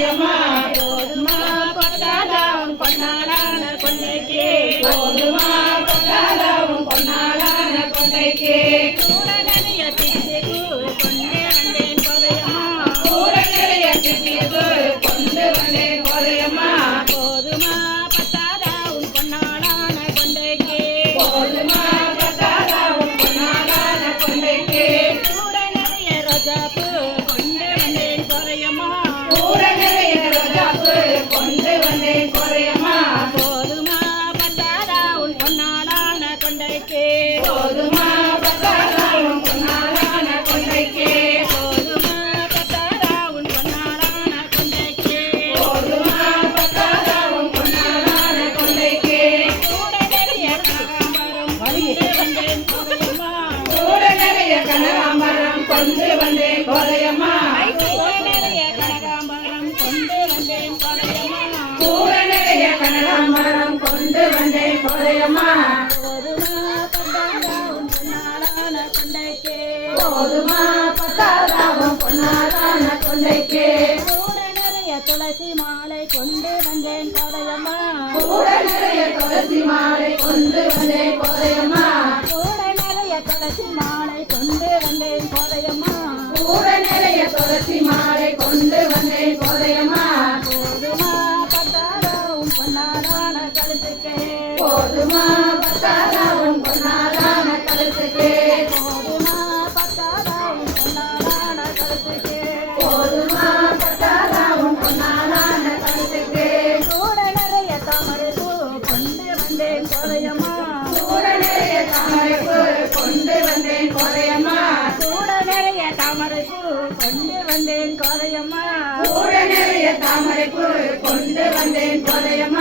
கோதையம்மா போதுமா பொட்டாதாவும் பொன்னாளான கொண்டைக்கு போதுமா பொன்னாலாவும் பொன்னாலான கொண்டைக்கு கனகாம்பரம் கொண்டு வந்தேன் கோதையம்மா. கூட கனகாம்பரம் கொண்டு வந்தேன் கோதையம்மா. போதுமா பத்தாதாவும் பொன்னாளான கொண்டைக்கு பொன்னாலான கொண்டைக்கு துளசி மாலை கொண்டு வந்தேன் கோதையம்மா. கூட நிறைய துளசி மாலை கொண்டு வந்தேன் கோதையம்மா கூட நிறைய துளசி மாலை கொண்டு வந்தேன் கோதையம்மா. கூட நிறைய துளசி மாலை கொண்டு வந்தேன் கோதையம்மா. கூட நிறைய தாமரைப்பூ கொண்டு வந்தேன் கோதையம்மா.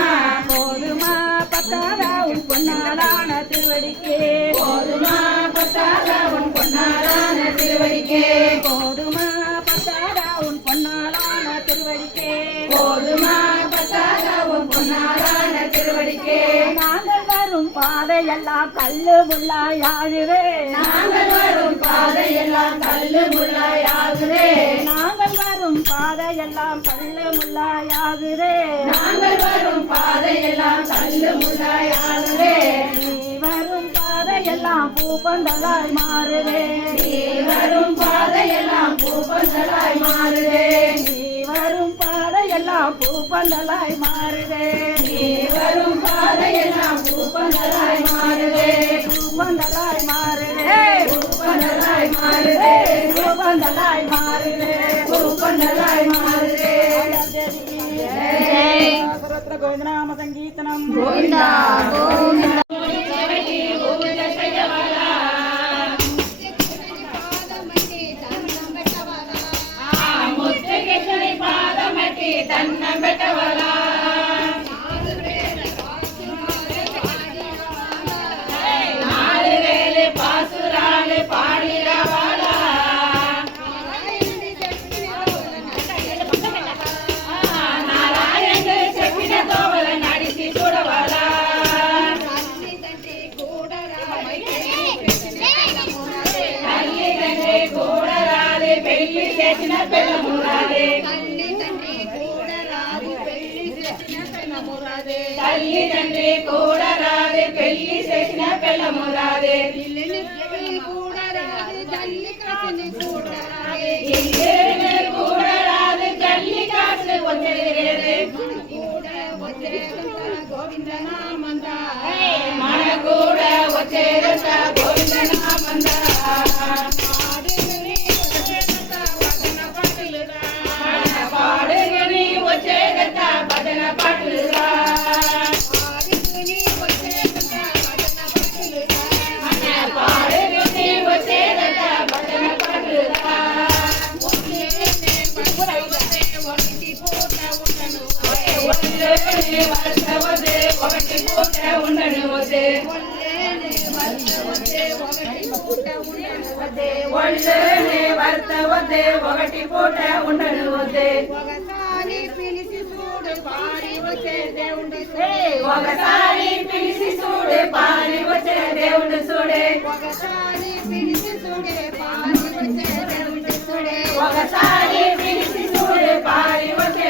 பாதையெல்லாம் கல்லு முள்ளாயாகுதே நாங்கள் வரும் பாதையெல்லாம் கல்லு முள்ளாயாகுதே நாங்கள் வரும் பாதையெல்லாம் கல்லு முள்ளாயாகுதே நாங்கள் வரும் பாதையெல்லாம் கல்லு முள்ளாயாகுதே நீ வரும் பாதையெல்லாம் பூப்பந்தலாய் மாறுதே. நீ வரும் பாதையெல்லாம் பூப்பந்தலாய் மாறுதே. நீ வரும் பாதையெல்லாம் பூப்பந்தலாய் மாறுதே. மாறையே நாம் பூப்பந்தலாய் மாறுவே பூப்பந்தலாய் மாறுவே பூப்பந்தலாய் மாறுவே பூப்பந்தலாய் மாறுவே பூப்பந்தலாய் மாறுவே சர்வத்திர கோவிந்தநாம சங்கீர்த்தனம் கோவிந்தா கோவிந்தா தன்னம்பெட்ட పెళ్లి చేసిన పిల్లమురాలే తల్లి తండ్రి కూడా రాలి చేసిన పిల్లమురాలే ఇల్లేమి కూడా రాదు తల్లి కాసు వచ్చేది మన కూడా వచ్చేదట ఒళ్ళేని వర్షవదే ఒకటి పూట ఉండను వదే ఒళ్ళేని వర్షవదే ఒకటి పూట ఉండను వదే ఒకసారి పిలిచి చూడు పాడి వచ్చే దేవుడి ఒకసారి పిలిచి చూడే పారి వచ్చే దేవుడు చూడే. ఒకసారి పిలిచి చూడే పాడి వచ్చే దేవుడి చూడే. ఒకసారి పిలిచి చూడే పారి వచ్చే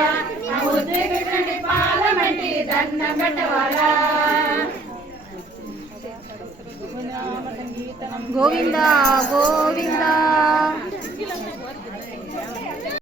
గవర్నమెంట్ దండం గోవిందా గోవిందా.